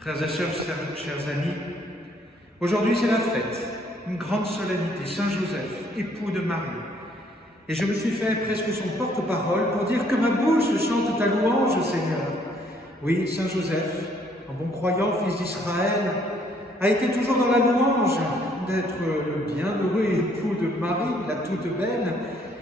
Frères et sœurs, chers amis, aujourd'hui c'est la fête, une grande solennité, Saint Joseph, époux de Marie. Et je me suis fait presque son porte-parole pour dire que ma bouche chante ta louange, Seigneur. Oui, Saint Joseph, un bon croyant, fils d'Israël, a été toujours dans la louange d'être le bienheureux époux de Marie, la toute belle,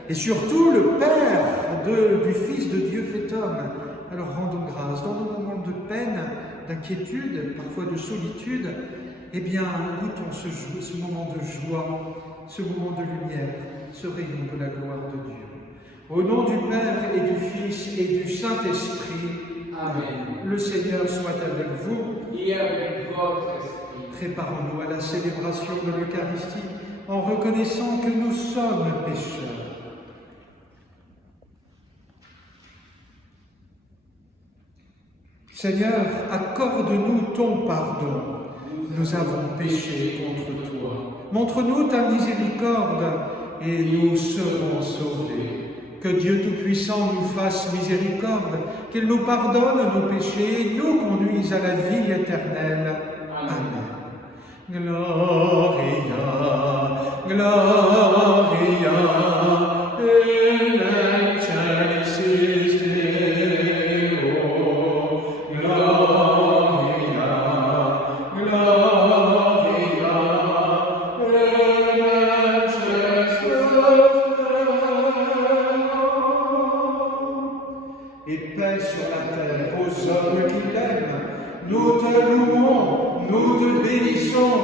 et surtout le père du Fils de Dieu fait homme. Alors rendons grâce dans nos moments de peine, d'inquiétude, parfois de solitude, eh bien, goûtons ce moment de joie, ce moment de lumière, ce rayon de la gloire de Dieu. Au nom du Père et du Fils et du Saint-Esprit, Amen. Le Seigneur soit avec vous. Et avec votre esprit. Préparons-nous à la célébration de l'Eucharistie en reconnaissant que nous sommes pécheurs. Seigneur, accorde-nous ton pardon. Nous avons péché contre toi. Montre-nous ta miséricorde et nous serons sauvés. Que Dieu Tout-Puissant nous fasse miséricorde, qu'il nous pardonne nos péchés et nous conduise à la vie éternelle. Amen. Gloria, Gloria, in excelsis Deo. Gloria, Gloria, in excelsis Deo. Et paix sur la terre aux hommes qui l'aiment. Nous te louons, nous te bénissons,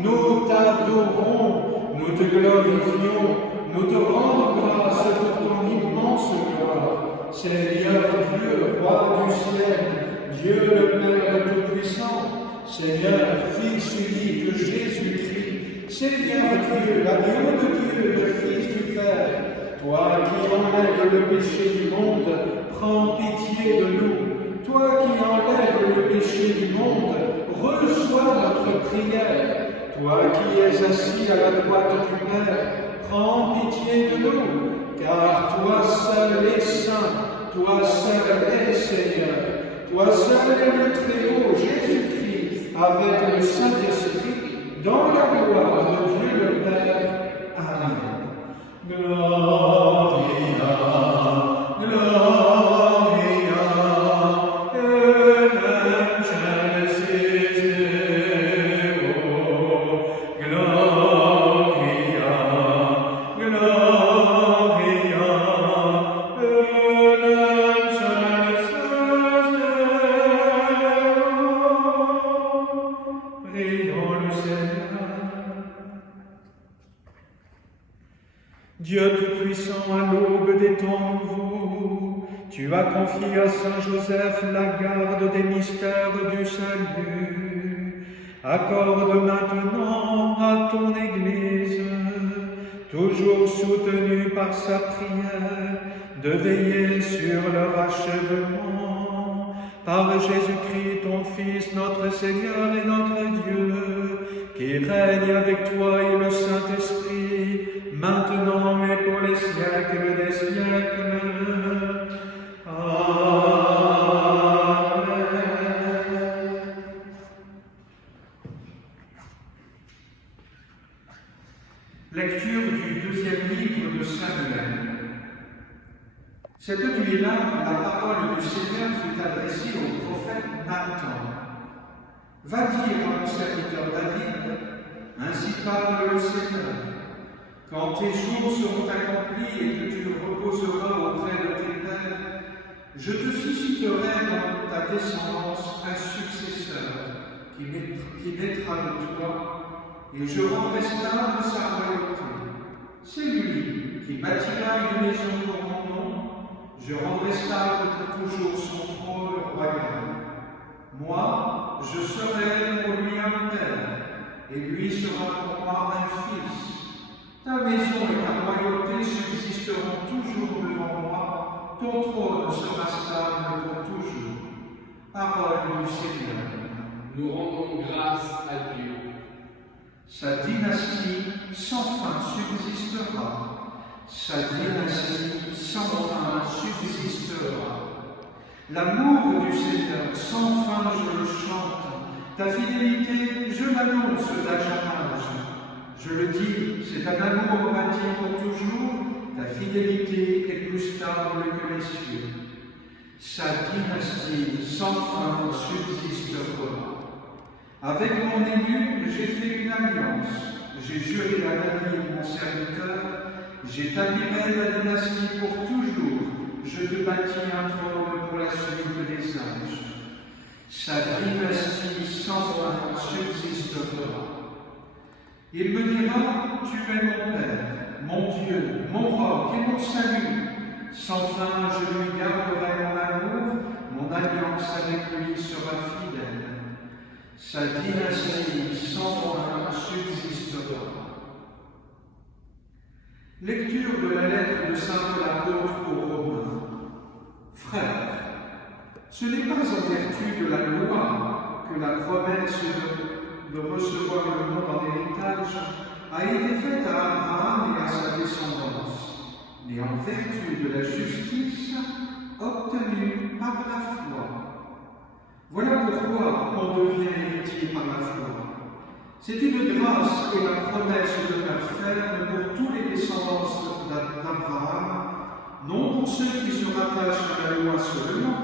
nous t'adorons, nous te glorifions, nous te rendons grâce pour ton immense gloire. Seigneur Dieu, roi du ciel, Dieu le Père Tout-Puissant, Seigneur, Fils unique Jésus-Christ, Seigneur Dieu, l'agneau de Dieu, le Fils du Père, toi qui enlèves le péché du monde, prends pitié de nous. Toi qui enlèves le péché du monde, reçois notre prière. Toi qui es assis à la droite du Père, prends pitié de nous, car toi seul es saint, toi seul es Seigneur, toi seul es le Très-Haut, Jésus-Christ, avec le Saint-Esprit, dans la gloire de Dieu le Père. Amen. Gloria, Gloria. Dieu Tout-Puissant, à l'aube des temps nouveaux, tu as confié à Saint Joseph la garde des mystères du salut. Accorde maintenant à ton Église, toujours soutenue par sa prière, de veiller sur leur achèvement. Par Jésus-Christ, ton Fils, notre Seigneur et notre Dieu, qui règne avec toi et le Saint-Esprit, maintenant et pour les siècles des siècles. Amen. Lecture du deuxième livre de Samuel. Cette nuit-là, la parole du Seigneur fut adressée au prophète Nathan. Va dire à mon serviteur David, ainsi parle le Seigneur, quand tes jours seront accomplis et que tu te reposeras auprès de tes pères, je te susciterai dans ta descendance un successeur qui naîtra de toi, et je rendrai stable sa royauté. C'est lui qui bâtira une maison pour mon nom. Je rendrai stable pour toujours son trône royal. Moi, je serai pour lui un père, et lui sera pour moi un fils. Ta maison et ta royauté subsisteront toujours devant moi. Ton trône sera stable pour toujours. Parole du Seigneur. Nous rendons grâce à Dieu. Sa dynastie sans fin subsistera. Sa dynastie sans fin subsistera. L'amour du Seigneur sans fin je le chante. Ta fidélité, je l'annonce d'âge en âge. Je le dis, c'est un amour bâti pour toujours. Ta fidélité est plus stable que les cieux. Sa dynastie sans fin subsistera. Avec mon élu, j'ai fait une alliance. J'ai juré à David, mon serviteur, j'établirai ta dynastie pour toujours. Je te bâtis un trône pour la suite des âges. Sa dynastie sans fin subsistera. Il me dira, tu es mon Père, mon Dieu, mon roc et mon salut. Sans fin, je lui garderai mon amour, mon alliance avec lui sera fidèle. Sa dynastie sans fin subsistera. Lecture de la lettre de saint l'apôtre aux Romains. Frères, ce n'est pas en vertu de la loi que la promesse de recevoir le monde en héritage a été faite à Abraham et à sa descendance, mais en vertu de la justice obtenue par la foi. Voilà pourquoi on devient héritier par la foi. C'est une grâce et la promesse demeure ferme pour tous les descendants d'Abraham, non pour ceux qui se rattachent à la loi seulement,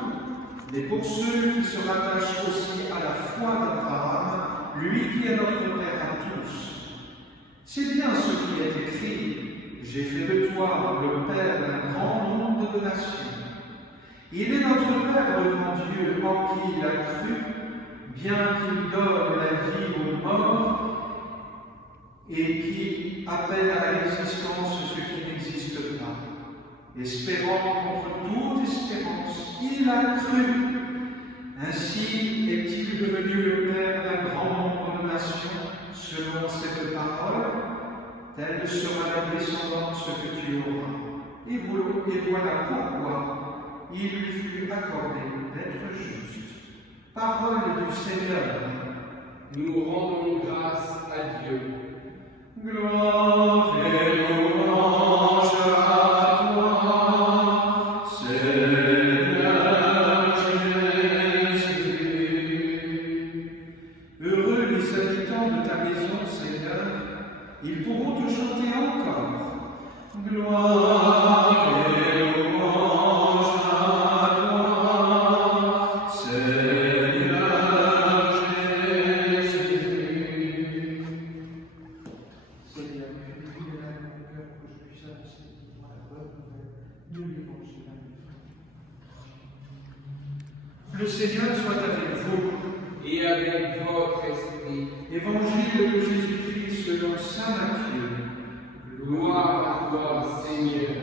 mais pour ceux qui se rattachent aussi à la foi d'Abraham, lui qui est notre Père à tous. C'est bien ce qui est écrit, j'ai fait de toi le Père d'un grand nombre de nations. Il est notre Père devant Dieu en qui il a cru, bien qu'il donne la vie aux morts et qui appelle à l'existence ce qui n'existe pas. Espérant contre toute espérance, il a cru. Ainsi est-il devenu le Père d'un grand nombre de nations, selon cette parole, telle sera la descendance que tu auras. Et voilà pourquoi il lui fut accordé d'être juste. Parole du Seigneur. Nous rendons grâce à Dieu. Gloire et louange à toi, Seigneur Jésus. Heureux les habitants de ta maison, Seigneur, ils pourront te chanter encore. Gloire et louange à toi, Seigneur Jésus. Seigneur, purifie de la mon cœur que je puisse annoncer la bonne nouvelle de l'évangile à mes frères. Le Seigneur soit avec vous. Et avec votre esprit. Évangile de Jésus-Christ selon saint Matthieu. Gloire à toi, Seigneur.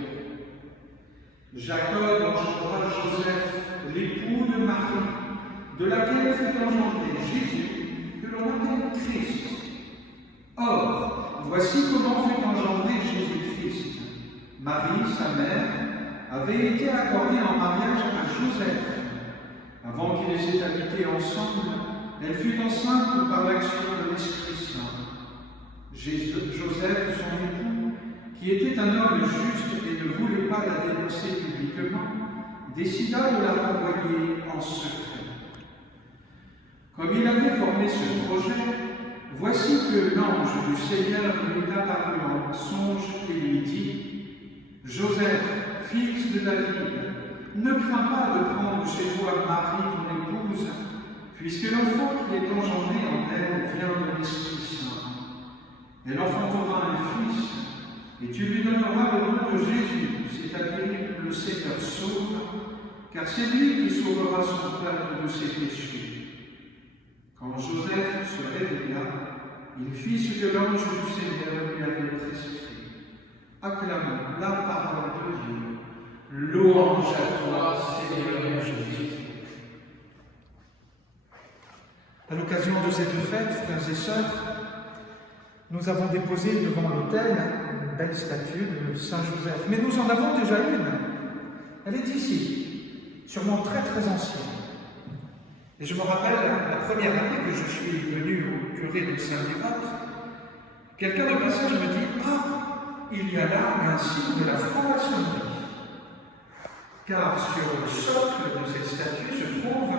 Jacob engendra Joseph, l'époux de Marie, de laquelle fut engendré Jésus, que l'on appelle Christ. Or, voici comment fut engendré Jésus-Christ. Marie, sa mère, avait été accordée en mariage à Joseph. Avant qu'ils aient habité ensemble, elle fut enceinte par l'action de l'Esprit Saint. Joseph, son époux, qui était un homme juste et ne voulait pas la dénoncer publiquement, décida de la renvoyer en secret. Comme il avait formé ce projet, voici que l'ange du Seigneur lui est apparu en songe et lui dit : « Joseph, fils de David, ne crains pas de prendre chez toi Marie, ton épouse, puisque l'enfant qui est engendré en elle vient de l'Esprit Saint. Elle enfantera un fils, et tu lui donneras le nom de Jésus, c'est-à-dire le Seigneur sauve, car c'est lui qui sauvera son peuple de ses péchés. » Quand Joseph se réveilla, il fit ce que l'ange du Seigneur lui avait prescrit. Acclamons la parole de Dieu. Louange à toi, Seigneur Jésus. À l'occasion de cette fête, frères et sœurs, nous avons déposé devant l'autel une belle statue de Saint Joseph. Mais nous en avons déjà une. Elle est ici, sûrement très très ancienne. Et je me rappelle, la première année que je suis venu au curé de Saint-Dévote, quelqu'un de passage me dit : « Ah, il y a là un signe de la franc-maçonnerie. » Car sur le socle de cette statue se trouve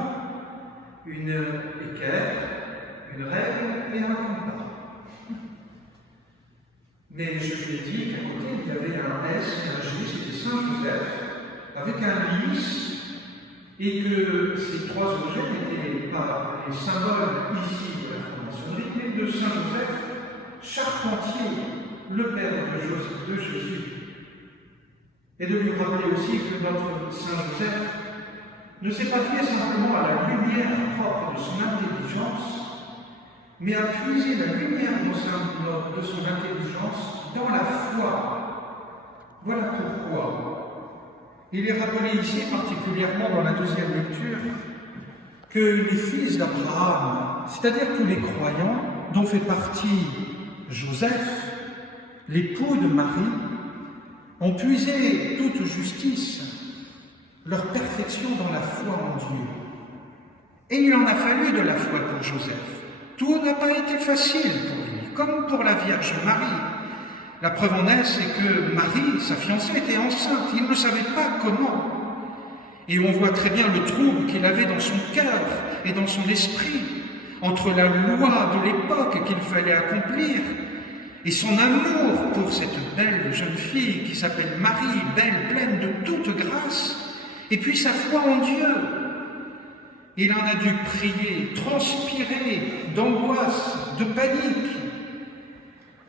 une équerre, une règle et un compas. Mais je lui ai dit qu'à côté, il y avait un S et un J, c'était Saint Joseph, avec un lys, et que ces trois objets n'étaient pas les symboles ici de la franc-maçonnerie, mais de Saint Joseph, charpentier, le père de Jésus. Et de lui rappeler aussi que notre Saint Joseph ne s'est pas fié simplement à la lumière propre de son intelligence, mais a puisé la lumière de son intelligence dans la foi. Voilà pourquoi il est rappelé ici, particulièrement dans la deuxième lecture, que les fils d'Abraham, c'est-à-dire tous les croyants, dont fait partie Joseph, l'époux de Marie, ont puisé toute justice, leur perfection dans la foi en Dieu. Et il en a fallu de la foi pour Joseph. Tout n'a pas été facile pour lui, comme pour la Vierge Marie. La preuve en est, c'est que Marie, sa fiancée, était enceinte. Il ne savait pas comment. Et on voit très bien le trouble qu'il avait dans son cœur et dans son esprit, entre la loi de l'époque qu'il fallait accomplir et son amour pour cette belle jeune fille qui s'appelle Marie, belle, pleine de toute grâce, et puis sa foi en Dieu. Il en a dû prier, transpirer d'angoisse, de panique.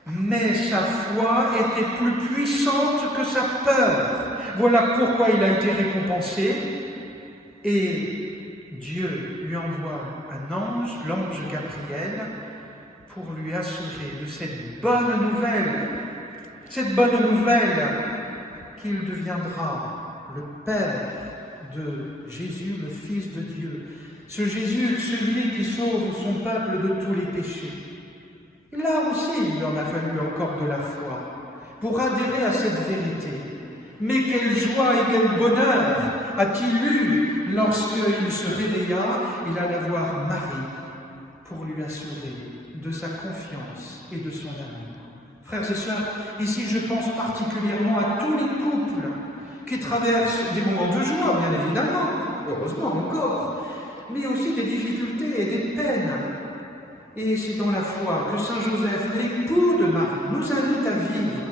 Mais sa foi était plus puissante que sa peur. Voilà pourquoi il a été récompensé. Et Dieu lui envoie un ange, l'ange Gabriel, pour lui assurer de cette bonne nouvelle qu'il deviendra le Père de Jésus, le Fils de Dieu. Ce Jésus, celui qui sauve son peuple de tous les péchés. Et là aussi, il en a fallu encore de la foi pour adhérer à cette vérité. Mais quelle joie et quel bonheur a-t-il eu lorsqu'il se réveilla, il alla voir Marie pour lui assurer de sa confiance et de son amour. Frères et sœurs, ici je pense particulièrement à tous les couples qui traversent des moments de joie, bien évidemment, heureusement encore, mais aussi des difficultés et des peines. Et c'est dans la foi que Saint Joseph, l'époux de Marie, nous invite à vivre.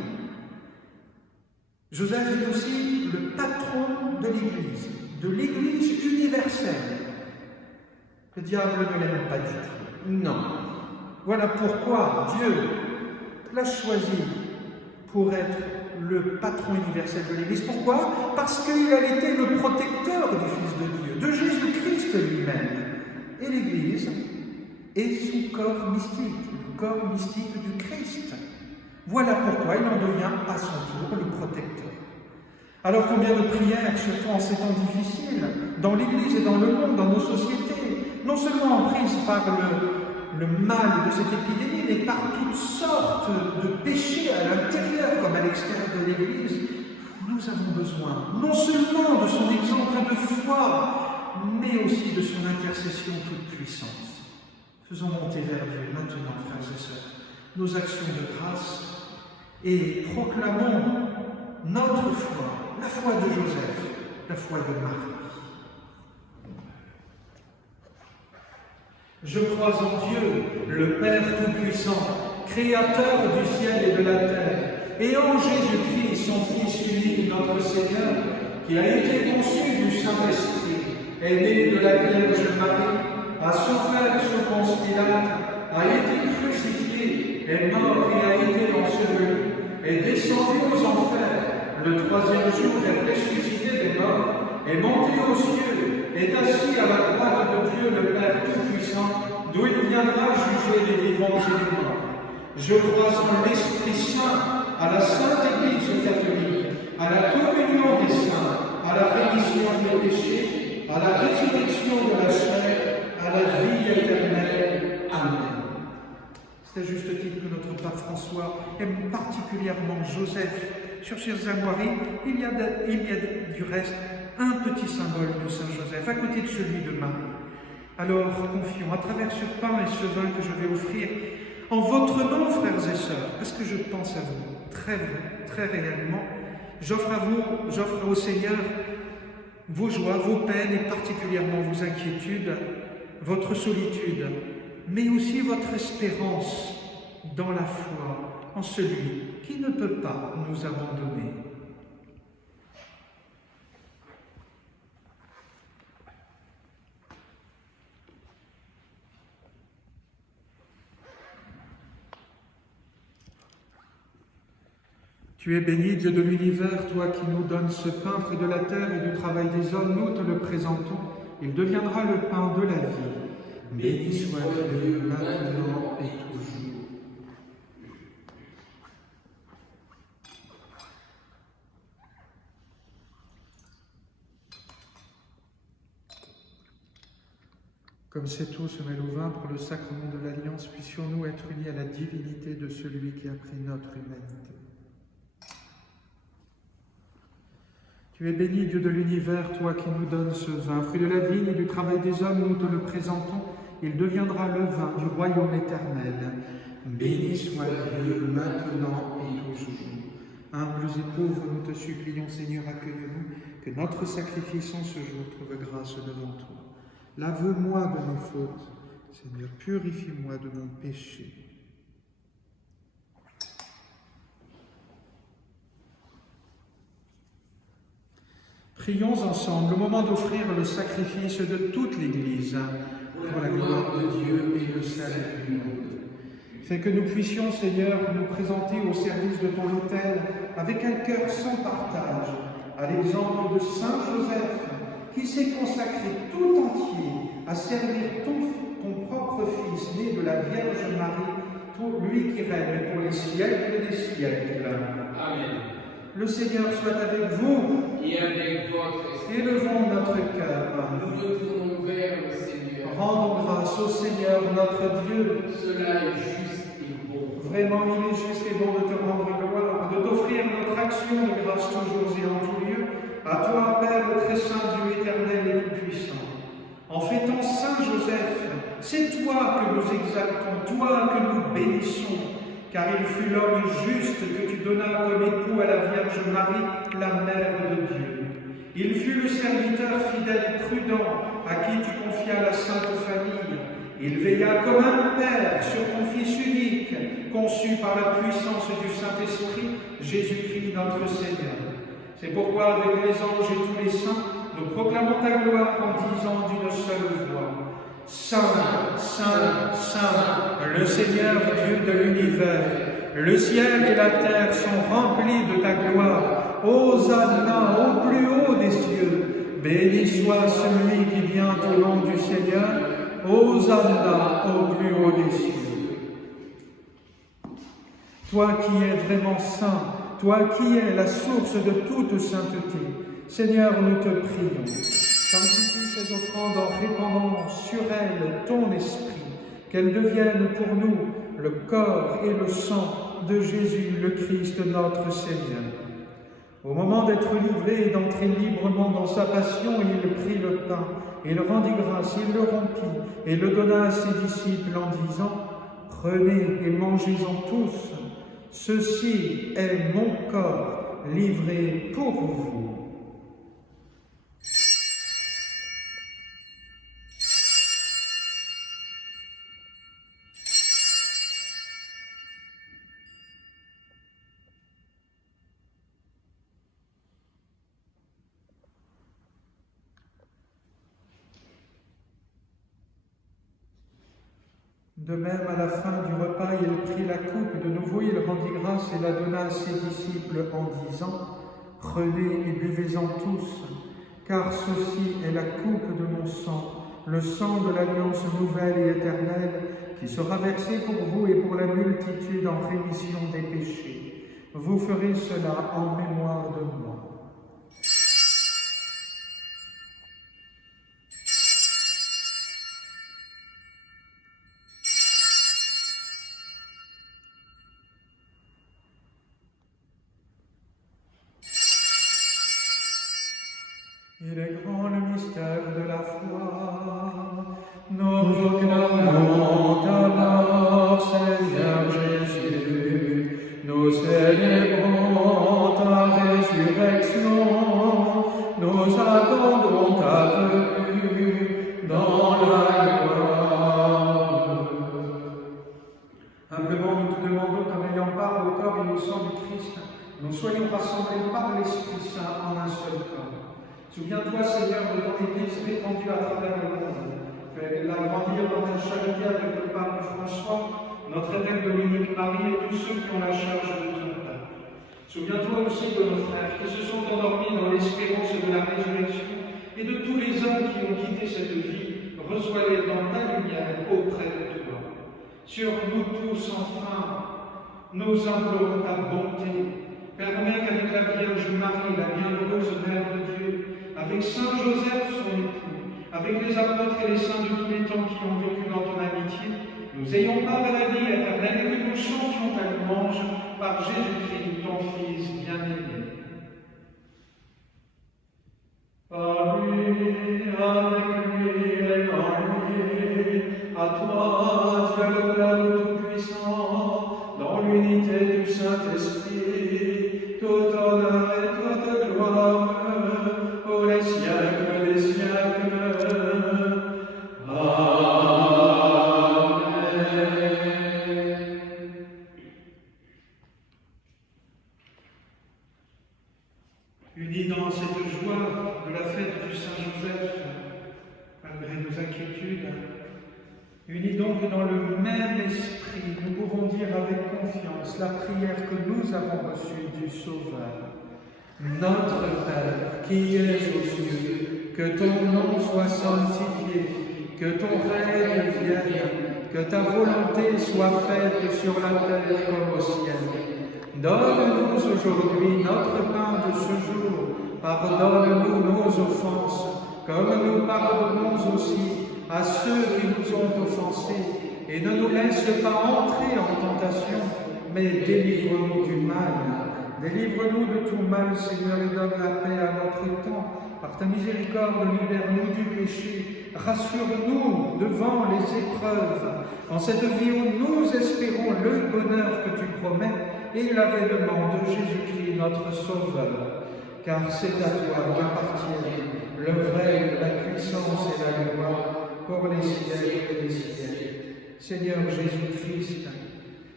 Joseph est aussi le patron de l'Église universelle. Le diable ne l'aime pas du tout. Non. Voilà pourquoi Dieu l'a choisi pour être le patron universel de l'Église. Pourquoi ? Parce qu'il a été le protecteur du Fils de Dieu, de Jésus-Christ lui-même. Et l'Église est son corps mystique, le corps mystique du Christ. Voilà pourquoi il en devient à son tour le protecteur. Alors combien de prières, surtout en ces temps difficiles, dans l'Église et dans le monde, dans nos sociétés, non seulement prises par le mal de cette épidémie, mais par toutes sortes de péchés à l'intérieur comme à l'extérieur de l'Église, nous avons besoin non seulement de son exemple de foi, mais aussi de son intercession toute puissante. Faisons monter vers Dieu maintenant, frères et sœurs, nos actions de grâce et proclamons notre foi, la foi de Joseph, la foi de Marie. Je crois en Dieu, le Père Tout-Puissant, Créateur du ciel et de la terre, et en Jésus-Christ, son Fils unique, notre Seigneur, qui a été conçu du Saint-Esprit, est né de la Vierge Marie, a souffert sous Ponce Pilate, a été crucifié, est mort et a été enseveli, est descendu aux enfers, le troisième jour est ressuscité des morts, est monté aux cieux, est assis à la droite de Dieu le Père Tout-Puissant, d'où il viendra juger les vivants et les morts. Je crois en l'Esprit Saint, à la Sainte Église catholique, à la communion des saints, à la rémission des péchés, à la résurrection de la chair, à la vie éternelle. Amen. C'est à juste titre que notre pape François aime particulièrement Joseph. Sur ses armoiries, il y a du reste un petit symbole de Saint Joseph, à côté de celui de Marie. Alors, confions à travers ce pain et ce vin que je vais offrir, en votre nom, frères et sœurs, parce que je pense à vous, très réellement, j'offre au Seigneur vos joies, vos peines et particulièrement vos inquiétudes, votre solitude, mais aussi votre espérance dans la foi en celui qui ne peut pas nous abandonner. Tu es béni, Dieu de l'univers, toi qui nous donnes ce pain fruit de la terre et du travail des hommes, nous te le présentons. Il deviendra le pain de la vie. Béni soit Dieu maintenant et toujours. Comme cette eau se mêle au vin pour le sacrement de l'Alliance, puissions-nous être unis à la divinité de celui qui a pris notre humanité. Tu es béni, Dieu de l'univers, toi qui nous donnes ce vin, fruit de la vigne et du travail des hommes, nous te le présentons. Il deviendra le vin du royaume éternel. Béni soit Dieu maintenant et toujours. Humbles et pauvres, nous te supplions, Seigneur, accueille-nous, que notre sacrifice en ce jour trouve grâce devant toi. Lave-moi de mes fautes, Seigneur, purifie-moi de mon péché. Prions ensemble au moment d'offrir le sacrifice de toute l'Église pour la gloire de Dieu et le salut du monde. Fais que nous puissions, Seigneur, nous présenter au service de ton autel avec un cœur sans partage, à l'exemple de Saint Joseph, qui s'est consacré tout entier à servir ton propre Fils, né de la Vierge Marie, lui qui règne pour les siècles des siècles. Amen. Le Seigneur soit avec vous. Et avec votre esprit. Élevons notre cœur. Nous nous tournons vers le Seigneur. Rendons grâce au Seigneur notre Dieu. Cela est juste et bon. Vraiment, il est juste et bon de te rendre gloire, de t'offrir notre action de grâce toujours et en tout lieu, à toi, Père, le très saint Dieu éternel et tout-puissant. En fêtant Saint Joseph, c'est toi que nous exaltons, toi que nous bénissons, car il fut l'homme juste que tu donnas comme époux à la Vierge Marie, la Mère de Dieu. Il fut le serviteur fidèle et prudent à qui tu confias la Sainte Famille. Il veilla comme un Père sur ton Fils unique, conçu par la puissance du Saint-Esprit, Jésus-Christ notre Seigneur. C'est pourquoi, avec les anges et tous les saints, nous proclamons ta gloire en disant d'une seule voix: Saint, Saint, Saint, le Seigneur Dieu de l'univers, le ciel et la terre sont remplis de ta gloire. Hosanna au plus haut des cieux. Béni soit celui qui vient au nom du Seigneur. Hosanna au plus haut des cieux. Toi qui es vraiment saint, toi qui es la source de toute sainteté, Seigneur, nous te prions. Sanctifie ces offrandes en répandant sur elles ton esprit, qu'elles deviennent pour nous le corps et le sang de Jésus, le Christ, notre Seigneur. Au moment d'être livré et d'entrer librement dans sa passion, il prit le pain, il rendit grâce, il le rompit et le donna à ses disciples en disant: Prenez et mangez-en tous, ceci est mon corps livré pour vous. De même, à la fin du repas, il prit la coupe, de nouveau il rendit grâce et la donna à ses disciples en disant « Prenez et buvez-en tous, car ceci est la coupe de mon sang, le sang de l'alliance nouvelle et éternelle, qui sera versé pour vous et pour la multitude en rémission des péchés. Vous ferez cela en mémoire de moi. » Il est grand le mystère de la foi. Nous proclamons ta mort, Seigneur Jésus. Nous célébrons ta résurrection. Nous attendons ta venue dans la gloire. Humblement, nous te demandons qu'en ayant part au corps et au sang du Christ, nous soyons rassemblés par l'Esprit Saint en un seul corps. Souviens-toi, Seigneur, de ton Église répandue à travers le monde. Fais-la grandir dans ta charité avec le pape François, notre évêque Dominique Marie et tous ceux qui ont la charge de ton peuple. Souviens-toi aussi de nos frères qui se sont endormis dans l'espérance de la résurrection et de tous les hommes qui ont quitté cette vie. Reçois-les dans ta lumière auprès de toi. Sur nous tous, enfin, nous implorons ta bonté. Permets qu'avec la Vierge Marie, la bienheureuse Mère de Dieu, avec Saint Joseph, son époux, avec les apôtres et les saints de tous les temps qui ont vécu dans ton amitié, nous ayons part à la vie éternelle et que nous chantions ta louange par Jésus-Christ, ton Fils bien-aimé. Par lui, avec lui et en lui, à toi, Dieu le Père Tout-Puissant, dans l'unité du Saint-Esprit, tout honneur et toute gloire, pour les siècles des siècles. Amen. Unis dans cette joie de la fête du Saint-Joseph, malgré nos inquiétudes, unis donc dans le même esprit, nous pouvons dire avec confiance la prière que nous avons reçue du Sauveur. Notre Père, qui es aux cieux, que ton nom soit sanctifié, que ton règne vienne, que ta volonté soit faite sur la terre comme au ciel. Donne-nous aujourd'hui notre pain de ce jour. Pardonne-nous nos offenses, comme nous pardonnons aussi à ceux qui nous ont offensés. Et ne nous laisse pas entrer en tentation, mais délivre-nous du mal. Délivre-nous de tout mal, Seigneur, et donne la paix à notre temps. Par ta miséricorde, libère-nous du péché. Rassure-nous devant les épreuves. En cette vie où nous espérons le bonheur que tu promets et l'avènement de Jésus-Christ, notre Sauveur. Car c'est à toi qu'appartiennent le règne, la puissance et la gloire pour les siècles des siècles. Seigneur Jésus-Christ,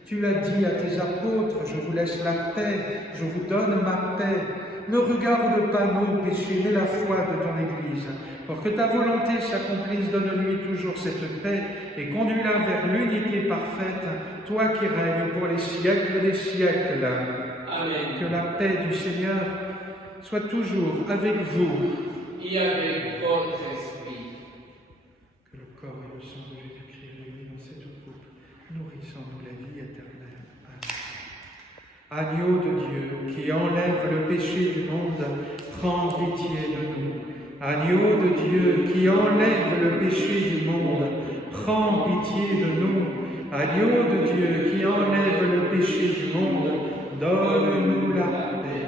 tu as dit à tes apôtres, je vous laisse la paix, je vous donne ma paix. Ne regarde pas nos péchés, mais la foi de ton Église. Pour que ta volonté s'accomplisse, donne-lui toujours cette paix et conduis-la vers l'unité parfaite, toi qui règnes pour les siècles des siècles. Amen. Que la paix du Seigneur soit toujours avec vous. Et avec votre esprit. Que le corps et le sang de Jésus-Christ réunis dans cette coupe nourrissant-nous la vie éternelle. Amen. Agneau de Dieu, qui enlève le péché du monde, prends pitié de nous. Agneau de Dieu, qui enlève le péché du monde, prends pitié de nous. Agneau de Dieu, qui enlève le péché du monde, donne-nous la paix.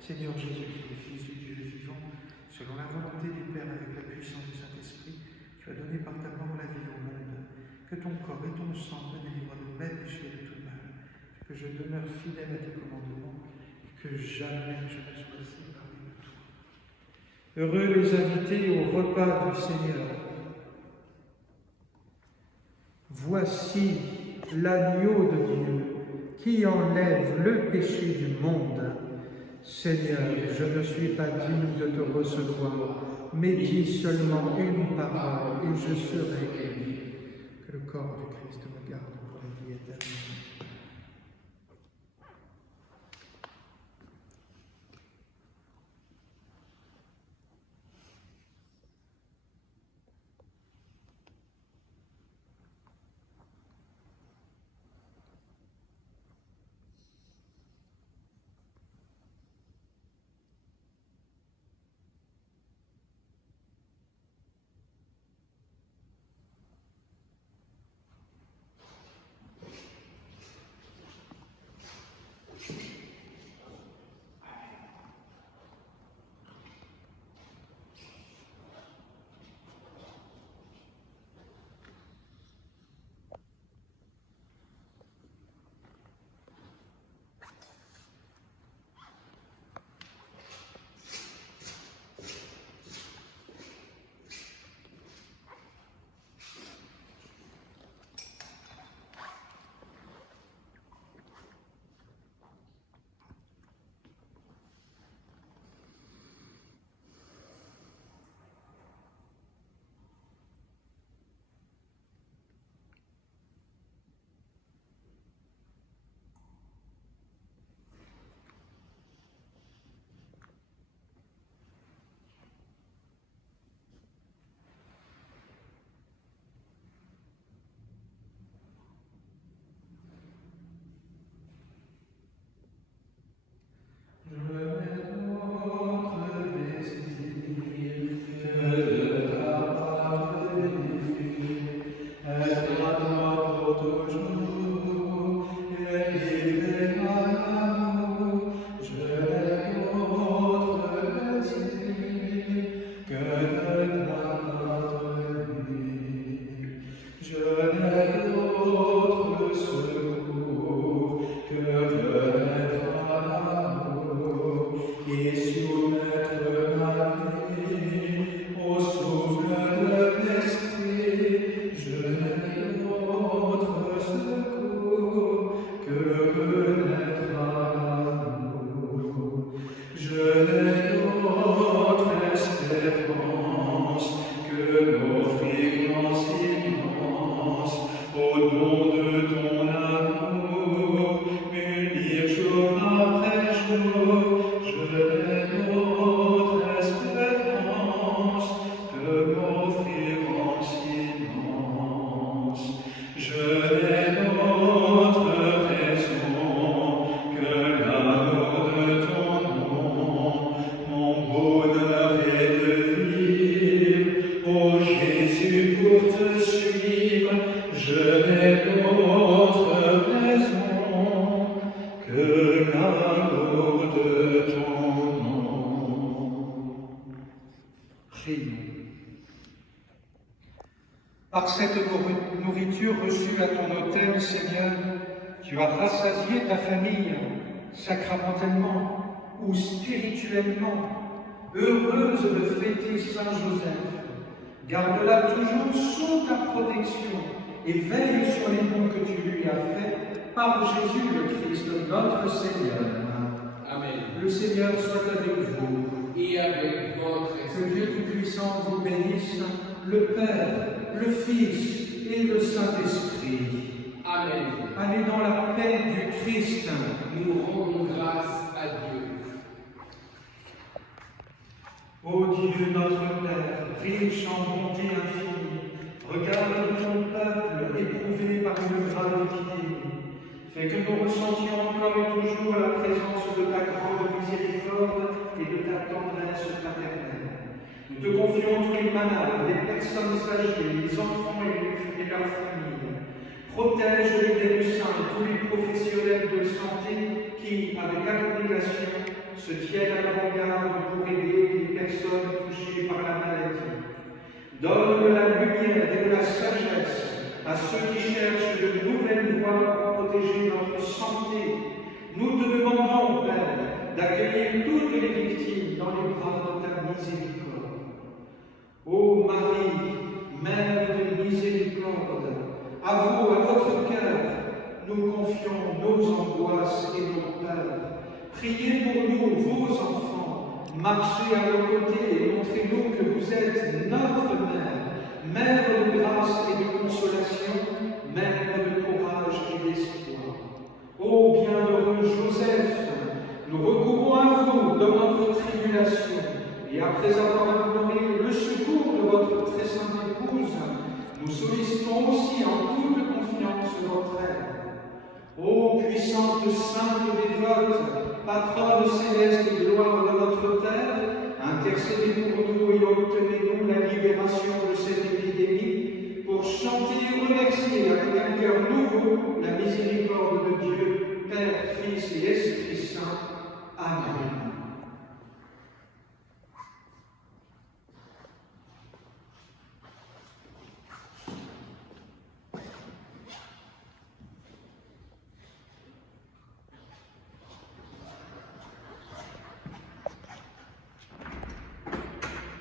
Seigneur Jésus-Christ, Fils du Dieu vivant, selon la volonté du Père avec la puissance du Saint-Esprit, tu as donné par ta mort la vie au monde. Que ton corps et ton sang me délivrent de mes péchés et de tout mal. Que je demeure fidèle à tes commandements et que jamais je ne sois séparé de toi. Heureux les invités au repas du Seigneur. Voici l'agneau de Dieu qui enlève le péché du monde. Seigneur, je ne suis pas digne de te recevoir, mais dis seulement une parole et je serai guéri. Que que le corps du Christ me garde pour la vie éternelle. Par cette nourriture reçue à ton autel, Seigneur, tu as rassasié ta famille sacramentellement ou spirituellement, heureuse de fêter Saint Joseph. Garde-la toujours sous ta protection et veille sur les dons que tu lui as faits par Jésus le Christ, notre Seigneur. Amen. Le Seigneur soit avec vous. Et avec votre Que esprit. Dieu Tout-Puissant vous bénisse, le Père, le Fils et le Saint-Esprit. Amen. Allez dans la paix du Christ. Nous rendons grâce à Dieu. Ô Dieu notre Père, riche en bonté infinie, regarde ton peuple éprouvé par une grave épidémie. Fais que nous ressentions encore et toujours la présence de ta grande miséricorde et de ta tendresse paternelle. Nous te confions tous les malades, les personnes âgées, les enfants et leurs familles. Protège les médecins et tous les professionnels de santé qui, avec abnégation, se tiennent à l'avant-garde pour aider les personnes touchées par la maladie. Donne de la lumière et de la sagesse à ceux qui cherchent de nouvelles voies pour protéger notre santé. Nous te demandons, Père, d'accueillir toutes les victimes dans les bras de ta miséricorde. Ô Marie, Mère de miséricorde, à vous, à votre cœur, nous confions nos angoisses et nos peurs. Priez pour nous, vos enfants, marchez à nos côtés et montrez-nous que vous êtes notre Mère, mère de grâce et de consolation, mère de courage et d'espoir. Ô bienheureux Joseph, nous recourons à vous dans notre tribulation, et après avoir imploré le secours de votre très sainte épouse, nous sollicitons aussi en toute confiance votre aide. Ô puissante sainte dévote, patronne céleste et gloire de notre terre, intercédez pour nous et obtenez-nous la